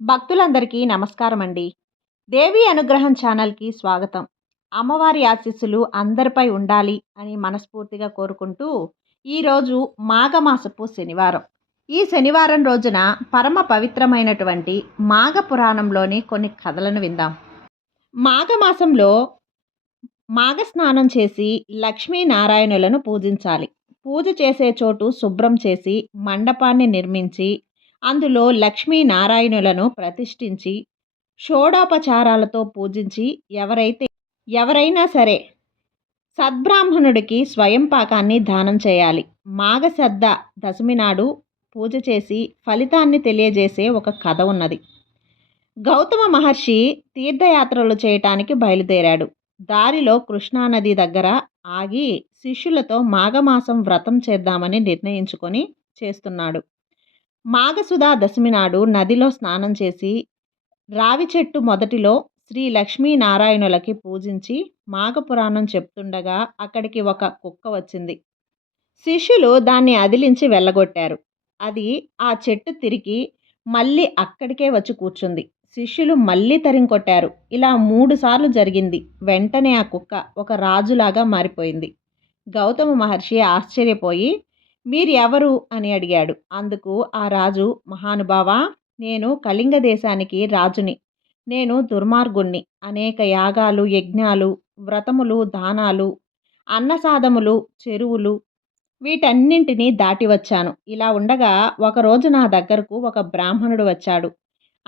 భక్తులందరికీ నమస్కారం అండి దేవి అనుగ్రహం ఛానల్కి స్వాగతం. అమ్మవారి ఆశీస్సులు అందరిపై ఉండాలి అని మనస్ఫూర్తిగా కోరుకుంటూ ఈరోజు మాఘమాసపు శనివారం. ఈ శనివారం రోజున పరమ పవిత్రమైనటువంటి మాఘ పురాణంలోని కొన్ని కథలను విందాం. మాఘమాసంలో మాఘ స్నానం చేసి లక్ష్మీనారాయణులను పూజించాలి. పూజ చేసే చోటు శుభ్రం చేసి మండపాన్ని నిర్మించి అందులో లక్ష్మీనారాయణులను ప్రతిష్ఠించి షోడోపచారాలతో పూజించి ఎవరైతే ఎవరైనా సరే సద్బ్రాహ్మణుడికి స్వయం పాకాన్ని దానం చేయాలి. మాఘశ్రద్ధ దశమి నాడు పూజ చేసి ఫలితాన్ని తెలియజేసే ఒక కథ ఉన్నది. గౌతమ మహర్షి తీర్థయాత్రలు చేయటానికి బయలుదేరాడు. దారిలో కృష్ణానది దగ్గర ఆగి శిష్యులతో మాఘమాసం వ్రతం చేద్దామని నిర్ణయించుకొని చేస్తున్నాడు. మాఘసుధా దశమి నాడు నదిలో స్నానం చేసి రావి చెట్టు మొదటిలో శ్రీ లక్ష్మీనారాయణులకి పూజించి మాఘపురాణం చెప్తుండగా అక్కడికి ఒక కుక్క వచ్చింది. శిష్యులు దాన్ని అదిలించి వెళ్ళగొట్టారు. అది ఆ చెట్టు తిరిగి మళ్ళీ అక్కడికే వచ్చి కూర్చుంది. శిష్యులు మళ్ళీ తరింకొట్టారు ఇలా మూడుసార్లు జరిగింది. వెంటనే ఆ కుక్క ఒక రాజులాగా మారిపోయింది. గౌతమ మహర్షి ఆశ్చర్యపోయి మీరు ఎవరు అని అడిగాడు. అందుకు ఆ రాజు మహానుభావ నేను కళింగ దేశానికి రాజుని. నేను దుర్మార్గుణ్ణి. అనేక యాగాలు యజ్ఞాలు వ్రతములు దానాలు అన్నసాదములు చెరువులు వీటన్నింటినీ దాటి వచ్చాను. ఇలా ఉండగా ఒకరోజు నా దగ్గరకు ఒక బ్రాహ్మణుడు వచ్చాడు.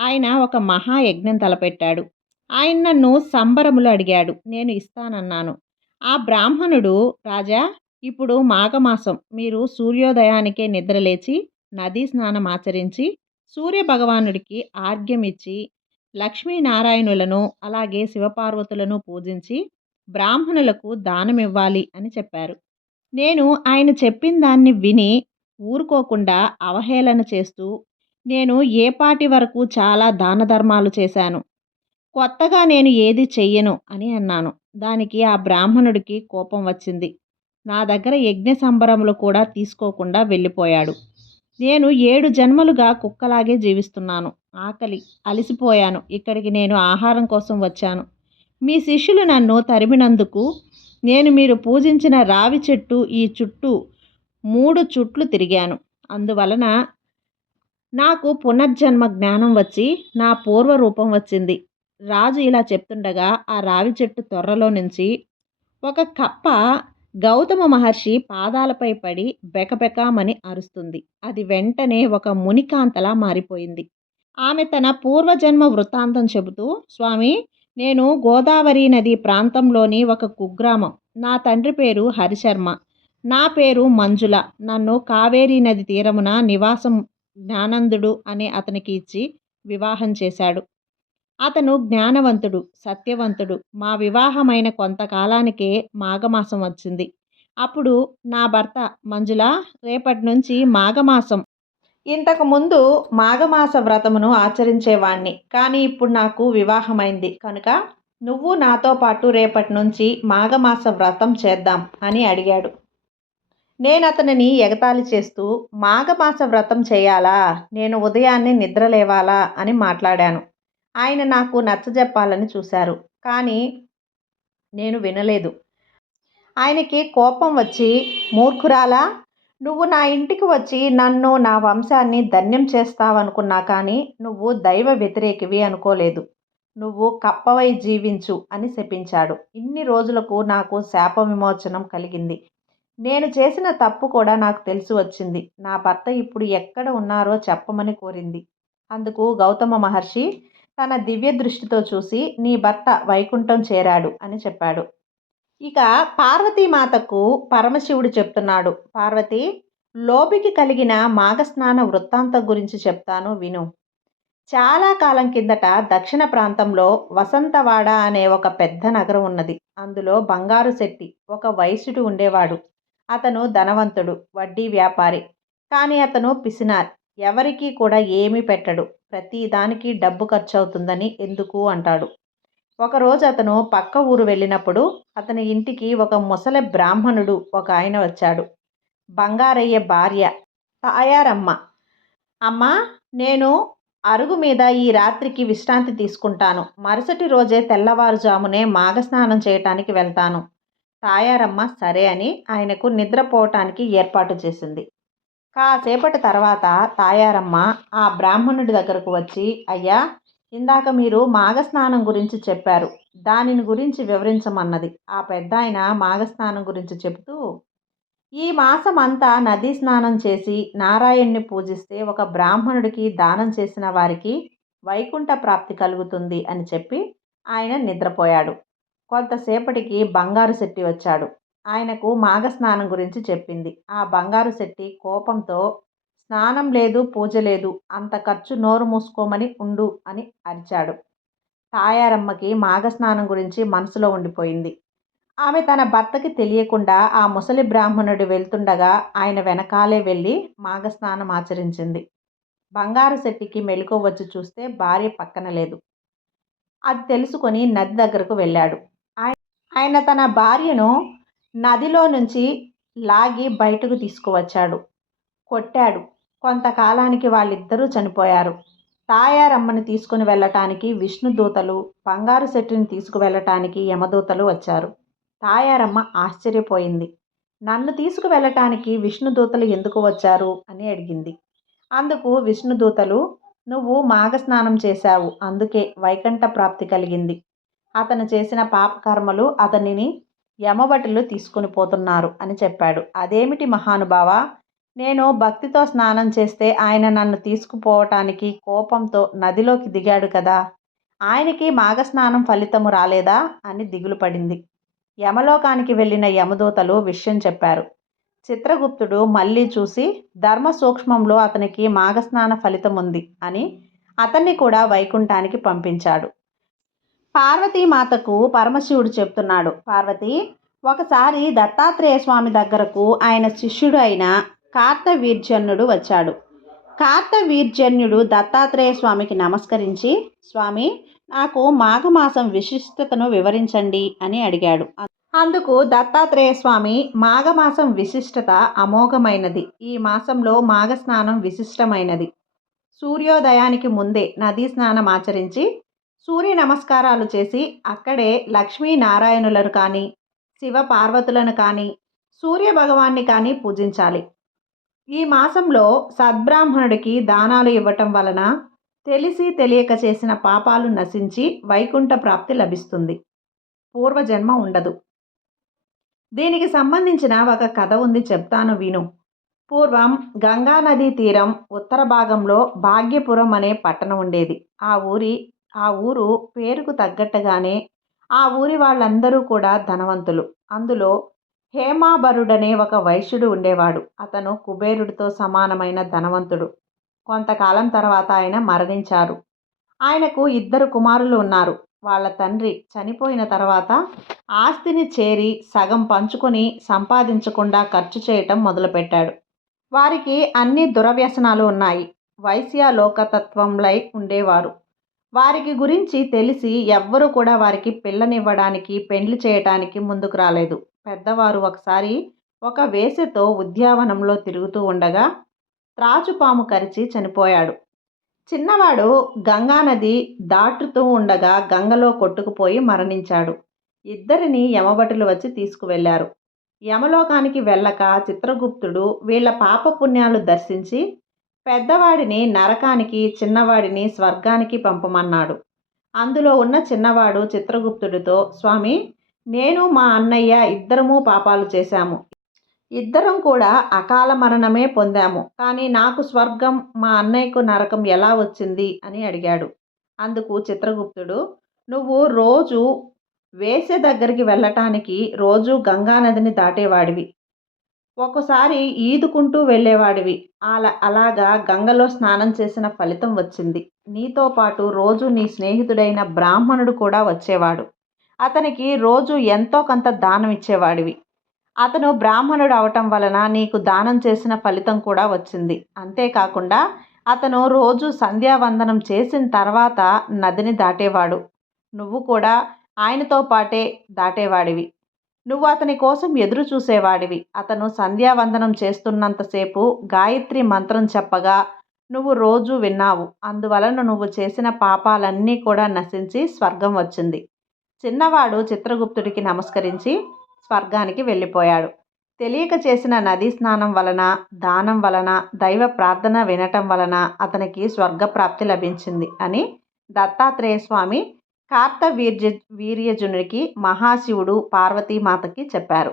ఆయన ఒక మహాయజ్ఞం తలపెట్టాడు. ఆయన నన్ను సంబరములు అడిగాడు. నేను ఇస్తానన్నాను. ఆ బ్రాహ్మణుడు రాజా ఇప్పుడు మాఘమాసం మీరు సూర్యోదయానికే నిద్రలేచి నదీ స్నానం ఆచరించి సూర్య భగవానుడికి ఆర్ఘ్యం ఇచ్చి లక్ష్మీనారాయణులను అలాగే శివపార్వతులను పూజించి బ్రాహ్మణులకు దానమివ్వాలి అని చెప్పారు. నేను ఆయన చెప్పిన దాన్ని విని ఊరుకోకుండా అవహేళన చేస్తూ నేను ఏపాటి వరకు చాలా దాన ధర్మాలు చేశాను కొత్తగా నేను ఏది చెయ్యను అని అన్నాను. దానికి ఆ బ్రాహ్మణుడికి కోపం వచ్చింది. నా దగ్గర యజ్ఞ సంబరములు కూడా తీసుకోకుండా వెళ్ళిపోయాడు. నేను ఏడు జన్మలుగా కుక్కలాగే జీవిస్తున్నాను. ఆకలి అలసిపోయాను. ఇక్కడికి నేను ఆహారం కోసం వచ్చాను. మీ శిష్యులు నన్ను తరిమినందుకు నేను మీరు పూజించిన రావి చెట్టు ఈ చుట్టూ మూడు చుట్లు తిరిగాను. అందువలన నాకు పునర్జన్మ జ్ఞానం వచ్చి నా పూర్వ రూపం వచ్చింది. రాజు ఇలా చెప్తుండగా ఆ రావి చెట్టు త్వరలో నుంచి ఒక కప్ప గౌతమ మహర్షి పాదాలపై పడి బెకబెకామని అరుస్తుంది. అది వెంటనే ఒక మునికాంతలా మారిపోయింది. ఆమె తన పూర్వజన్మ వృత్తాంతం చెబుతూ స్వామి నేను గోదావరి నది ప్రాంతంలోని ఒక కుగ్రామం. నా తండ్రి పేరు హరిశర్మ. నా పేరు మంజుల. నన్ను కావేరీ నది తీరమున నివాసం జ్ఞానందుడు అనే అతనికి ఇచ్చి వివాహం చేశాడు. అతను జ్ఞానవంతుడు సత్యవంతుడు. మా వివాహమైన కొంతకాలానికే మాఘమాసం వచ్చింది. అప్పుడు నా భర్త మంజుల రేపటి నుంచి మాఘమాసం ఇంతకుముందు మాఘమాస వ్రతమును ఆచరించేవాణ్ణి కానీ ఇప్పుడు నాకు వివాహమైంది. కనుక నువ్వు నాతో పాటు రేపటి నుంచి మాఘమాస వ్రతం చేద్దాం అని అడిగాడు. నేను అతనిని ఎగతాళి చేస్తూ మాఘమాస వ్రతం చేయాలా? నేను ఉదయాన్నే నిద్ర లేవాలా అని మాట్లాడాను. ఆయన నాకు నచ్చజెప్పాలని చూశారు. కానీ నేను వినలేదు. ఆయనకి కోపం వచ్చి మూర్ఖురాలా నువ్వు నా ఇంటికి వచ్చి నన్ను నా వంశాన్ని ధన్యం చేస్తావనుకున్నా కానీ నువ్వు దైవ వ్యతిరేకివి అనుకోలేదు. నువ్వు కప్పవై జీవించు అని శపించాడు. ఇన్ని రోజులకు నాకు శాప విమోచనం కలిగింది. నేను చేసిన తప్పు కూడా నాకు తెలిసి వచ్చింది. నా భర్త ఇప్పుడు ఎక్కడ ఉన్నారో చెప్పమని కోరింది. అందుకు గౌతమ మహర్షి తన దివ్య దృష్టితో చూసి నీ భర్త వైకుంఠం చేరాడు అని చెప్పాడు. ఇక పార్వతీమాతకు పరమశివుడు చెప్తున్నాడు. పార్వతి లోబికి కలిగిన మాఘస్నాన వృత్తాంతం గురించి చెప్తాను విను. చాలా కాలం కిందట దక్షిణ ప్రాంతంలో వసంతవాడ అనే ఒక పెద్ద నగరం ఉన్నది. అందులో బంగారు శెట్టి ఒక వయసుడు ఉండేవాడు. అతను ధనవంతుడు వడ్డీ వ్యాపారి. కానీ అతను పిసినార్. ఎవరికీ కూడా ఏమీ పెట్టడు. ప్రతి దానికి డబ్బు ఖర్చు అవుతుందని ఎందుకు అంటాడు. ఒకరోజు అతను పక్క ఊరు వెళ్ళినప్పుడు అతని ఇంటికి ఒక ముసలి బ్రాహ్మణుడు ఒక ఆయన వచ్చాడు. బంగారయ్య భార్య తాయారమ్మ అమ్మ నేను అరుగు మీద ఈ రాత్రికి విశ్రాంతి తీసుకుంటాను. మరుసటి రోజే తెల్లవారుజామునే మాఘస్నానం చేయటానికి వెళ్తాను. తాయారమ్మ సరే అని ఆయనకు నిద్రపోవటానికి ఏర్పాటు చేసింది. కాసేపటి తర్వాత తాయారమ్మ ఆ బ్రాహ్మణుడి దగ్గరకు వచ్చి అయ్యా ఇందాక మీరు మాఘస్నానం గురించి చెప్పారు. దానిని గురించి వివరించమన్నది. ఆ పెద్ద ఆయన మాఘస్నానం గురించి చెబుతూ ఈ మాసం అంతా నదీ స్నానం చేసి నారాయణ్ణి పూజిస్తే ఒక బ్రాహ్మణుడికి దానం చేసిన వారికి వైకుంఠ ప్రాప్తి కలుగుతుంది అని చెప్పి ఆయన నిద్రపోయాడు. కొంతసేపటికి బంగారు శెట్టి వచ్చాడు. ఆయనకు మాఘస్నానం గురించి చెప్పింది. ఆ బంగారు శెట్టి కోపంతో స్నానం లేదు పూజ లేదు అంత ఖర్చు నోరు మూసుకోమని ఉండు అని అరిచాడు. తాయారమ్మకి మాఘస్నానం గురించి మనసులో ఉండిపోయింది. ఆమె తన భర్తకి తెలియకుండా ఆ ముసలి బ్రాహ్మణుడు వెళ్తుండగా ఆయన వెనకాలే వెళ్ళి మాఘస్నానం ఆచరించింది. బంగారు శెట్టికి మెలకు వచ్చి చూస్తే భార్య పక్కన లేదు. అది తెలుసుకొని నది దగ్గరకు వెళ్ళాడు. ఆయన తన భార్యను నదిలో నుంచి లాగి బయటకు తీసుకువచ్చాడు. కొట్టాడు. కొంతకాలానికి వాళ్ళిద్దరూ చనిపోయారు. తాయారమ్మని తీసుకుని వెళ్ళటానికి విష్ణుదూతలు బంగారు శెట్టిని తీసుకువెళ్ళటానికి యమదూతలు వచ్చారు. తాయారమ్మ ఆశ్చర్యపోయింది. నన్ను తీసుకువెళ్ళటానికి విష్ణుదూతలు ఎందుకు వచ్చారు? అని అడిగింది. అందుకు విష్ణుదూతలు నువ్వు మాఘస్నానం చేశావు. అందుకే వైకుంఠ ప్రాప్తి కలిగింది. అతను చేసిన పాపకర్మలు అతనిని యమభటులు తీసుకుని పోతున్నారు అని చెప్పాడు. అదేమిటి మహానుభావ? నేను భక్తితో స్నానం చేస్తే ఆయన నన్ను తీసుకుపోవటానికి కోపంతో నదిలోకి దిగాడు కదా. ఆయనకి మాఘస్నానం ఫలితము రాలేదా? అని దిగులు పడింది. యమలోకానికి వెళ్ళిన యమదూతలు విషయం చెప్పారు. చిత్రగుప్తుడు మళ్ళీ చూసి ధర్మ సూక్ష్మంలో అతనికి మాఘస్నాన ఫలితం ఉంది అని అతన్ని కూడా వైకుంఠానికి పంపించాడు. పార్వతీమాతకు పరమశివుడు చెప్తున్నాడు. పార్వతి ఒకసారి దత్తాత్రేయ స్వామి దగ్గరకు ఆయన శిష్యుడు అయిన కార్తవీర్జన్యుడు వచ్చాడు. కార్తవీర్జన్యుడు దత్తాత్రేయ స్వామికి నమస్కరించి స్వామి నాకు మాఘమాసం విశిష్టతను వివరించండి అని అడిగాడు. అందుకు దత్తాత్రేయ స్వామి మాఘమాసం విశిష్టత అమోఘమైనది. ఈ మాసంలో మాఘ స్నానం విశిష్టమైనది. సూర్యోదయానికి ముందే నదీ స్నానం ఆచరించి సూర్య నమస్కారాలు చేసి అక్కడే లక్ష్మీనారాయణులను కానీ శివ పార్వతులను కానీ సూర్య భగవాన్ని కానీ పూజించాలి. ఈ మాసంలో సద్బ్రాహ్మణుడికి దానాలు ఇవ్వటం వలన తెలిసి తెలియక చేసిన పాపాలు నశించి వైకుంఠ ప్రాప్తి లభిస్తుంది. పూర్వజన్మ ఉండదు. దీనికి సంబంధించిన ఒక కథ ఉంది చెప్తాను విను. పూర్వం గంగా నదీ తీరం ఉత్తర భాగంలో భాగ్యపురం అనే పట్టణం ఉండేది. ఆ ఊరి ఆ ఊరు పేరుకు తగ్గట్టుగానే ఆ ఊరి వాళ్ళందరూ కూడా ధనవంతులు. అందులో హేమాబరుడనే ఒక వైశ్యుడు ఉండేవాడు. అతను కుబేరుడితో సమానమైన ధనవంతుడు. కొంతకాలం తర్వాత ఆయన మరణించారు. ఆయనకు ఇద్దరు కుమారులు ఉన్నారు. వాళ్ళ తండ్రి చనిపోయిన తర్వాత ఆస్తిని చేరి సగం పంచుకొని సంపాదించకుండా ఖర్చు చేయటం మొదలుపెట్టాడు. వారికి అన్ని దురవ్యసనాలు ఉన్నాయి. వైశ్య లోకతత్వంలై ఉండేవారు. వారికి గురించి తెలిసి ఎవ్వరూ కూడా వారికి పిల్లనివ్వడానికి పెండ్లి చేయటానికి ముందుకు రాలేదు. పెద్దవారు ఒకసారి ఒక వేసెతో ఉద్యావనంలో తిరుగుతూ ఉండగా త్రాచుపాము కరిచి చనిపోయాడు. చిన్నవాడు గంగానది దాటుతూ ఉండగా గంగలో కొట్టుకుపోయి మరణించాడు. ఇద్దరిని యమభటులు వచ్చి తీసుకువెళ్ళారు. యమలోకానికి వెళ్ళక చిత్రగుప్తుడు వీళ్ళ పాపపుణ్యాలు దర్శించి పెద్దవాడిని నరకానికి చిన్నవాడిని స్వర్గానికి పంపమన్నాడు. అందులో ఉన్న చిన్నవాడు చిత్రగుప్తుడితో స్వామి నేను మా అన్నయ్య ఇద్దరము పాపాలు చేశాము. ఇద్దరం కూడా అకాల మరణమే పొందాము. కానీ నాకు స్వర్గం మా అన్నయ్యకు నరకం ఎలా వచ్చింది? అని అడిగాడు. అందుకు చిత్రగుప్తుడు నువ్వు రోజు వేసే దగ్గరికి వెళ్ళటానికి రోజు గంగానదిని దాటేవాడివి. ఒకసారి ఈదుకుంటూ వెళ్ళేవాడివి. అలా అలాగా గంగలో స్నానం చేసిన ఫలితం వచ్చింది. నీతో పాటు రోజు నీ స్నేహితుడైన బ్రాహ్మణుడు కూడా వచ్చేవాడు. అతనికి రోజు ఎంతో కొంత దానం ఇచ్చేవాడివి. అతను బ్రాహ్మణుడు అవటం వలన నీకు దానం చేసిన ఫలితం కూడా వచ్చింది. అంతేకాకుండా అతను రోజు సంధ్యావందనం చేసిన తర్వాత నదిని దాటేవాడు. నువ్వు కూడా ఆయనతో పాటే దాటేవాడివి. నువ్వు అతని కోసం ఎదురు చూసేవాడివి. అతను సంధ్యావందనం చేస్తున్నంతసేపు గాయత్రి మంత్రం చెప్పగా నువ్వు రోజు విన్నావు. అందువలన నువ్వు చేసిన పాపాలన్నీ కూడా నశించి స్వర్గం వచ్చింది. చిన్నవాడు చిత్రగుప్తుడికి నమస్కరించి స్వర్గానికి వెళ్ళిపోయాడు. తెలియక చేసిన నదీ స్నానం వలన దానం వలన దైవ ప్రార్థన వినటం వలన అతనికి స్వర్గప్రాప్తి లభించింది అని దత్తాత్రేయ స్వామి కార్త వీర్య వీర్యజునుడికి మహాశివుడు పార్వతీమాతకి చెప్పారు.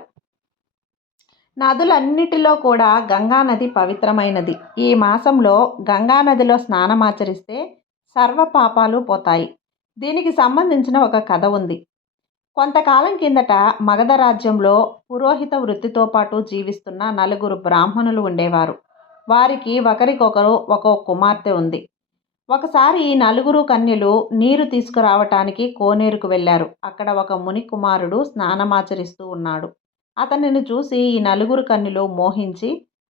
నదులన్నిటిలో కూడా గంగానది పవిత్రమైనది. ఈ మాసంలో గంగానదిలో స్నానమాచరిస్తే సర్వ పాపాలు పోతాయి. దీనికి సంబంధించిన ఒక కథ ఉంది. కొంతకాలం కిందట మగధ రాజ్యంలో పురోహిత వృత్తితో పాటు జీవిస్తున్న నలుగురు బ్రాహ్మణులు ఉండేవారు. వారికి ఒకరికొకరు ఒక కుమార్తె ఉంది. ఒకసారి ఈ నలుగురు కన్యలు నీరు తీసుకురావటానికి కోనేరుకు వెళ్ళారు. అక్కడ ఒక ముని కుమారుడు స్నానమాచరిస్తూ ఉన్నాడు. అతనిని చూసి ఈ నలుగురు కన్యలు మోహించి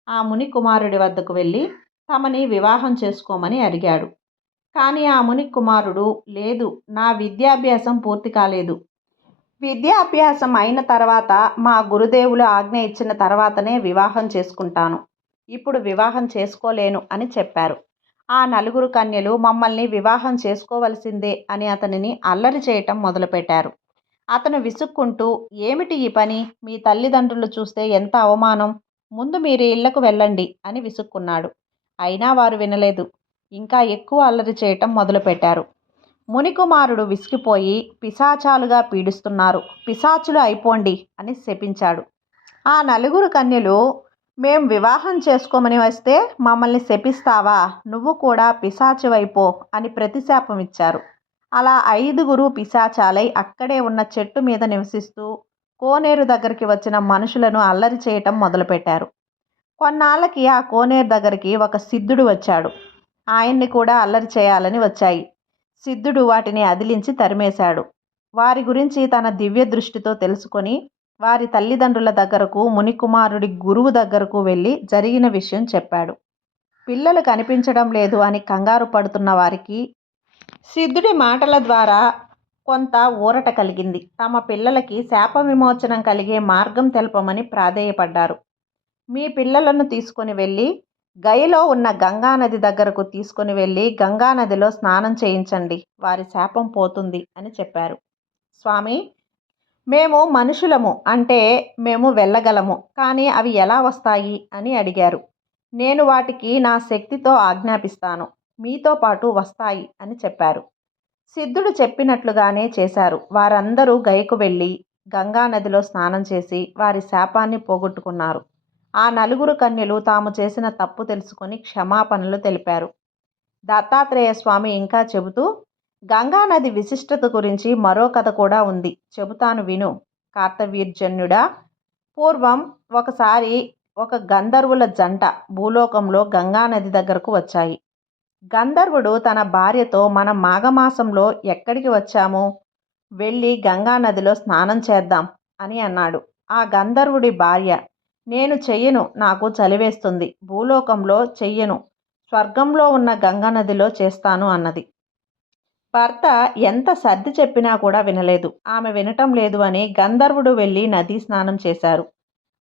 ఆ ముని కుమారుడి వద్దకు వెళ్ళి తమని వివాహం చేసుకోమని అడిగాడు. కానీ ఆ ముని కుమారుడు లేదు నా విద్యాభ్యాసం పూర్తి కాలేదు. విద్యాభ్యాసం అయిన తర్వాత మా గురుదేవులు ఆజ్ఞ ఇచ్చిన తర్వాతనే వివాహం చేసుకుంటాను. ఇప్పుడు వివాహం చేసుకోలేను అని చెప్పారు. ఆ నలుగురు కన్యలు మమ్మల్ని వివాహం చేసుకోవలసిందే అని అతనిని అల్లరి చేయటం మొదలుపెట్టారు. అతను విసుక్కుంటూ ఏమిటి ఈ పని? మీ తల్లిదండ్రులు చూస్తే ఎంత అవమానం? ముందు మీరు ఇళ్ళకు వెళ్ళండి అని విసుక్కున్నాడు. అయినా వారు వినలేదు. ఇంకా ఎక్కువ అల్లరి చేయటం మొదలుపెట్టారు. మునికుమారుడు విసిగిపోయి పిశాచాలుగా పీడిస్తున్నారు. పిశాచులు అయిపోండి అని శపించాడు. ఆ నలుగురు కన్యలు మేం వివాహం చేసుకోమని వస్తే మమ్మల్ని శపిస్తావా? నువ్వు కూడా పిశాచివైపో అని ప్రతిశాపం ఇచ్చారు. అలా ఐదుగురు పిశాచాలై అక్కడే ఉన్న చెట్టు మీద నివసిస్తూ కోనేరు దగ్గరికి వచ్చిన మనుషులను అల్లరి చేయటం మొదలుపెట్టారు. కొన్నాళ్ళకి ఆ కోనేరు దగ్గరికి ఒక సిద్ధుడు వచ్చాడు. ఆయన్ని కూడా అల్లరి చేయాలని వచ్చాయి. సిద్ధుడు వాటిని అదిలించి తరిమేశాడు. వారి గురించి తన దివ్య దృష్టితో తెలుసుకొని వారి తల్లిదండ్రుల దగ్గరకు మునికుమారుడి గురువు దగ్గరకు వెళ్ళి జరిగిన విషయం చెప్పాడు. పిల్లలు కనిపించడం లేదు అని కంగారు పడుతున్న వారికి సిద్ధుడి మాటల ద్వారా కొంత ఊరట కలిగింది. తమ పిల్లలకి శాప విమోచనం కలిగే మార్గం తెలపమని ప్రాధేయపడ్డారు. మీ పిల్లలను తీసుకొని వెళ్ళి గయలో ఉన్న గంగానది దగ్గరకు తీసుకొని వెళ్ళి గంగానదిలో స్నానం చేయించండి. వారి శాపం పోతుంది అని చెప్పారు. స్వామి మేము మనుషులము అంటే మేము వెళ్ళగలము. కానీ అవి ఎలా వస్తాయి? అని అడిగారు. నేను వాటికి నా శక్తితో ఆజ్ఞాపిస్తాను. మీతో పాటు వస్తాయి అని చెప్పారు. సిద్ధుడు చెప్పినట్లుగానే చేశారు. వారందరూ గయకు వెళ్ళి గంగానదిలో స్నానం చేసి వారి శాపాన్ని పోగొట్టుకున్నారు. ఆ నలుగురు కన్యలు తాము చేసిన తప్పు తెలుసుకొని క్షమాపణలు తెలిపారు. దత్తాత్రేయ స్వామి ఇంకా చెబుతూ గంగానది విశిష్టత గురించి మరో కథ కూడా ఉంది. చెబుతాను విను. కార్తవీర్జన్యుడా? పూర్వం ఒకసారి ఒక గంధర్వుల జంట భూలోకంలో గంగానది దగ్గరకు వచ్చాయి. గంధర్వుడు తన భార్యతో మన మాఘమాసంలో ఎక్కడికి వచ్చాము? వెళ్ళి గంగానదిలో స్నానం చేద్దాం అని అన్నాడు. ఆ గంధర్వుడి భార్య నేను చెయ్యను నాకు చలివేస్తుంది. భూలోకంలో చెయ్యను. స్వర్గంలో ఉన్న గంగానదిలో చేస్తాను అన్నది. భర్త ఎంత సర్ది చెప్పినా కూడా వినలేదు. ఆమె వినటం లేదు అని గంధర్వుడు వెళ్ళి నదీ స్నానం చేశారు.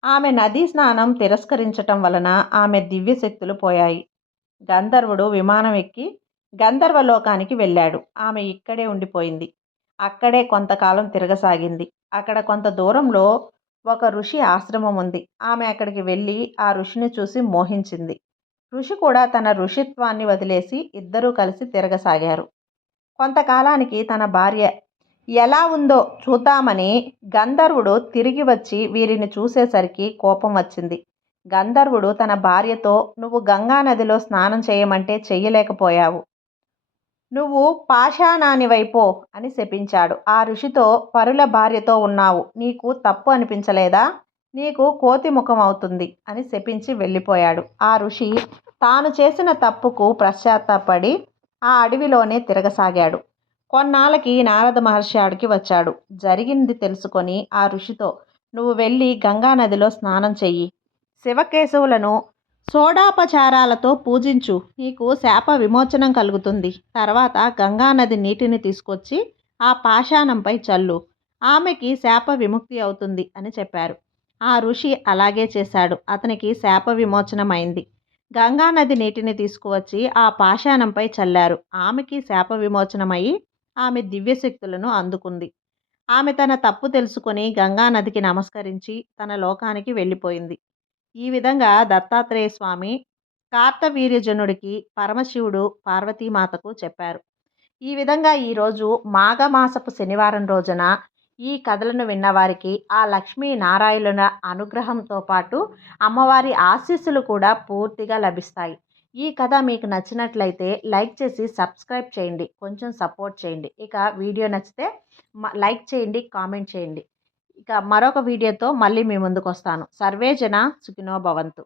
ఆమె నదీ స్నానం తిరస్కరించటం వలన ఆమె దివ్యశక్తులు పోయాయి. గంధర్వుడు విమానం ఎక్కి గంధర్వలోకానికి వెళ్ళాడు. ఆమె ఇక్కడే ఉండిపోయింది. అక్కడే కొంతకాలం తిరగసాగింది. అక్కడ కొంత దూరంలో ఒక ఋషి ఆశ్రమం ఉంది. ఆమె అక్కడికి వెళ్ళి ఆ ఋషిని చూసి మోహించింది. ఋషి కూడా తన ఋషిత్వాన్ని వదిలేసి ఇద్దరూ కలిసి తిరగసాగారు. కొంతకాలానికి తన భార్య ఎలా ఉందో చూద్దామని గంధర్వుడు తిరిగి వచ్చి వీరిని చూసేసరికి కోపం వచ్చింది. గంధర్వుడు తన భార్యతో నువ్వు గంగానదిలో స్నానం చేయమంటే చెయ్యలేకపోయావు. నువ్వు పాషాణానివైపో అని శపించాడు. ఆ ఋషితో పరుల భార్యతో ఉన్నావు. నీకు తప్పు అనిపించలేదా? నీకు కోతి ముఖం అవుతుంది అని శపించి వెళ్ళిపోయాడు. ఆ ఋషి తాను చేసిన తప్పుకు పశ్చాత్తాపడి ఆ అడవిలోనే తిరగసాగాడు. కొన్నాళ్ళకి నారద మహర్షి ఆడికి వచ్చాడు. జరిగింది తెలుసుకొని ఆ ఋషితో నువ్వు వెళ్ళి గంగానదిలో స్నానం చెయ్యి. శివకేశవులను సోడాపచారాలతో పూజించు. నీకు శాప విమోచనం కలుగుతుంది. తర్వాత గంగానది నీటిని తీసుకొచ్చి ఆ పాషాణంపై చల్లు. ఆమెకి శాప విముక్తి అవుతుంది అని చెప్పారు. ఆ ఋషి అలాగే చేశాడు. అతనికి శాప విమోచనమైంది. గంగానది నీటిని తీసుకువచ్చి ఆ పాషాణంపై చల్లారు. ఆమెకి శాప విమోచనమై ఆమె దివ్యశక్తులను అందుకుంది. ఆమె తన తప్పు తెలుసుకొని గంగానదికి నమస్కరించి తన లోకానికి వెళ్ళిపోయింది. ఈ విధంగా దత్తాత్రేయ స్వామి కార్తవీర్యజనుడికి పరమశివుడు పార్వతీమాతకు చెప్పారు. ఈ విధంగా ఈరోజు మాఘమాసపు శనివారం రోజున ఈ కథలను విన్నవారికి ఆ లక్ష్మీ నారాయణుల అనుగ్రహంతో పాటు అమ్మవారి ఆశీస్సులు కూడా పూర్తిగా లభిస్తాయి. ఈ కథ మీకు నచ్చినట్లయితే లైక్ చేసి సబ్స్క్రైబ్ చేయండి. కొంచెం సపోర్ట్ చేయండి. ఇక వీడియో నచ్చితే లైక్ చేయండి కామెంట్ చేయండి. ఇక మరొక వీడియోతో మళ్ళీ మీ ముందుకు వస్తాను సర్వేజన సుఖినో భవంతు.